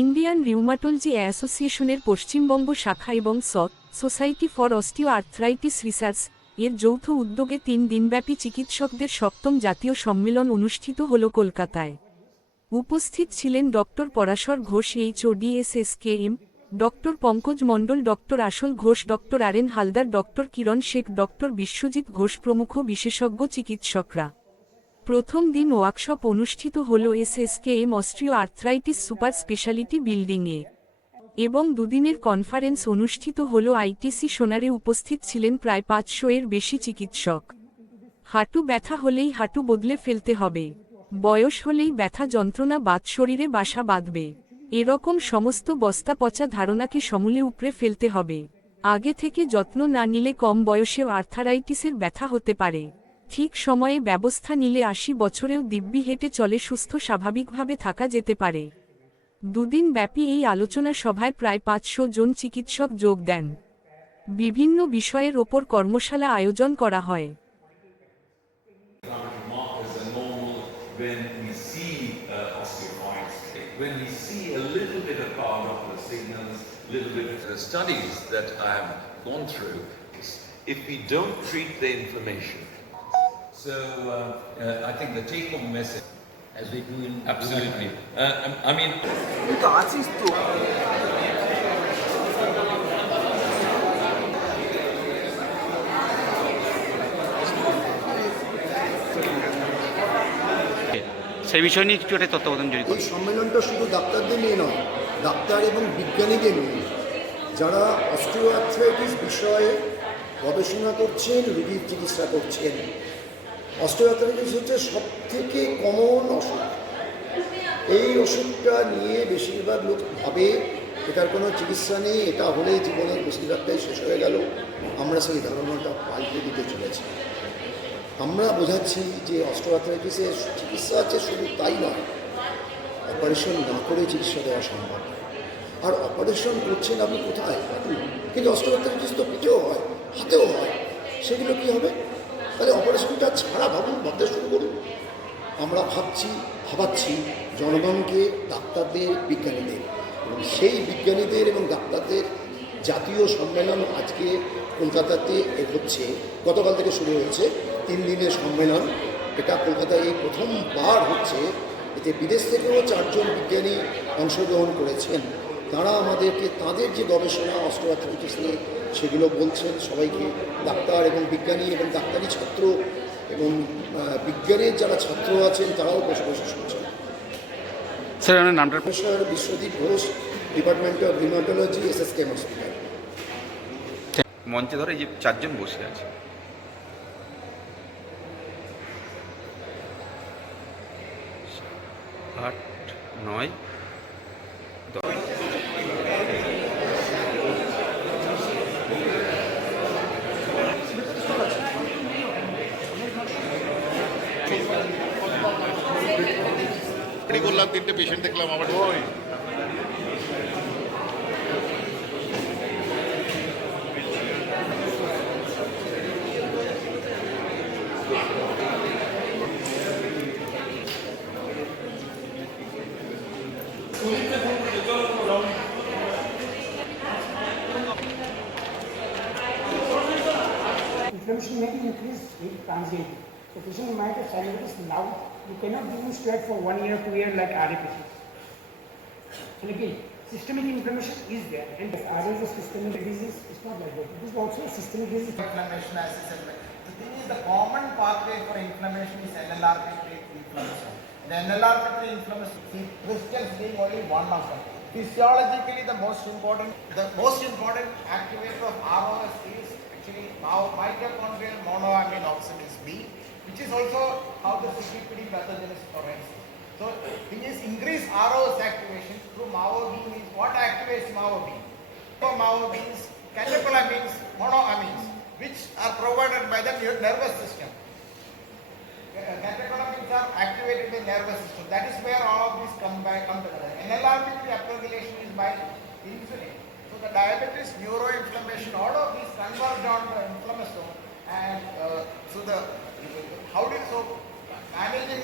Indian rheumatology অ্যাসোসিয়েশনের পশ্চিমবঙ্গ শাখা এবং society for osteo arthritis research এর যৌথ উদ্যোগে ৩ দিনব্যাপী চিকিৎসকদের ৭ম জাতীয় সম্মেলন অনুষ্ঠিত হল কলকাতায়। উপস্থিত ছিলেন doctor Parashar Ghosh HOD SSKM, doctor Pankaj Mondal, doctor Asal Ghosh, doctor RN Haldar, doctor Kiran Sheikh, doctor Biswajit Ghosh প্রমুখ বিশেষজ্ঞ চিকিৎসকরা। প্রথম দিন ওয়ার্কশপ অনুষ্ঠিত হল SSKM osteo arthritis super speciality বিল্ডিংয়ে এবং দুদিনের কনফারেন্স অনুষ্ঠিত হল আইটিসি সোনারে। উপস্থিত ছিলেন প্রায় ৫০০ এর বেশি চিকিৎসক। হাঁটু ব্যথা হলেই হাঁটু বদলে ফেলতে হবে, বয়স হলেই ব্যথা যন্ত্রণা বাত শরীরে বাসা বাঁধবে, এরকম সমস্ত বস্তা পচা ধারণাকে সমূলে উপড়ে ফেলতে হবে। আগে থেকে যত্ন না নিলে কম বয়সেও আর্থারাইটিসের ব্যথা হতে পারে। ঠিক সময়ে ব্যবস্থা নিলে ৮০ বছরেও দিব্যি হেঁটে চলে সুস্থ স্বাভাবিকভাবে থাকা যেতে পারে। দুদিন ব্যাপী এই আলোচনা সভায় প্রায় ৫০০ জন চিকিৎসক যোগ দেন। বিভিন্ন বিষয়ের ওপর কর্মশালা আয়োজন করা হয়। When we see osteophytes, when we see a little bit of power of signals, little bit of the studies that I have gone through, if we don't treat the inflammation. So I think the take-home message, as we do in absolutely. I mean, সেই বিষয় নিয়ে কিছু একটা তত্ত্বাবধান জারি এই সম্মেলনটা শুধু ডাক্তারদের নিয়ে নয়, ডাক্তার এবং বিজ্ঞানীদের নিয়ে, যারা অস্টিওআর্থ্রাইটিস বিষয়ে গবেষণা করছেন, রোগীর চিকিৎসা করছেন। অস্টিওআর্থ্রাইটিস হচ্ছে সবথেকে কমন অসুখ। এই অসুখটা নিয়ে বেশিরভাগ লোক ভাবে এটার কোনো চিকিৎসা নেই, এটা হলে জীবনের বেশিরভাগটাই শেষ হয়ে গেল। আমরা সেই ধারণাটা পাল্টে দিতে চলেছি। আমরা বোঝাচ্ছি যে অস্টিওআর্থ্রাইটিসের চিকিৎসা আছে, শুধু তাই নয়, অপারেশন না করে চিকিৎসা দেওয়া সম্ভব। আর অপারেশন করছেন আপনি কোথায়? কিন্তু অস্টিওআর্থ্রাইটিস তো পিঠেও হয়, হাতেও হয়, সেগুলো কী হবে? তাহলে অপারেশনটা ছাড়া ভাবতে শুরু করুন। আমরা ভাবাচ্ছি জনগণকে, ডাক্তারদের, বিজ্ঞানীদের, এবং সেই বিজ্ঞানীদের এবং ডাক্তারদের জাতীয় সম্মেলন আজকে কলকাতাতে হচ্ছে। গতকাল থেকে শুরু হয়েছে 3 দিনের সম্মেলন। এটা কলকাতায় এই প্রথমবার হচ্ছে। এতে বিদেশ থেকেও 4 জন বিজ্ঞানী অংশগ্রহণ করেছেন। তারা আমাদেরকে তাদের যে গবেষণা অস্টিওআর্থ্রাইটিস নিয়ে সেগুলো বলছেন সবাইকে। ডাক্তার এবং বিজ্ঞানী এবং ডাক্তারি ছাত্র এবং বিজ্ঞানের যারা ছাত্র আছেন তারাও বসে বসে শুনছেন। স্যার, আমার নামটা? Professor Biswajit Ghosh, department of rheumatology, SSKM hospital. মঞ্চে ধরে এই যে 4 জন বসে আছে, আট, 9, 10। বললাম 3টে পেশেন্ট দেখলাম আমার। Inflammation may be increased with transient. So patient might have sinusitis now. You cannot give him steroid for 1 year, 2 years like RA patient. And again, systemic inflammation is there, and RA is a systemic disease. It's not like that. It is also a systemic disease. Inflammation, as I said, the thing is, the common pathway for inflammation is NLRP3 inflammation. The NLRP3 inflammation, see, crystals being only one of them. Physiologically, the most important activator of ROS is actually now mitochondrial monoamine oxidase B, which is also how the CPPD pathogenesis occurs. So, thing is, increase ROS activation through MAO-B means what activates MAO-B? So, MAO-B is catecholamines, monoamines, which are provided by the nervous system. Catecholamines are activated by nervous system. That is where all of these come together. NLRP3 upregulation is by insulin. So the diabetes, neuroinflammation, all of these converge on the inflammation, and so managing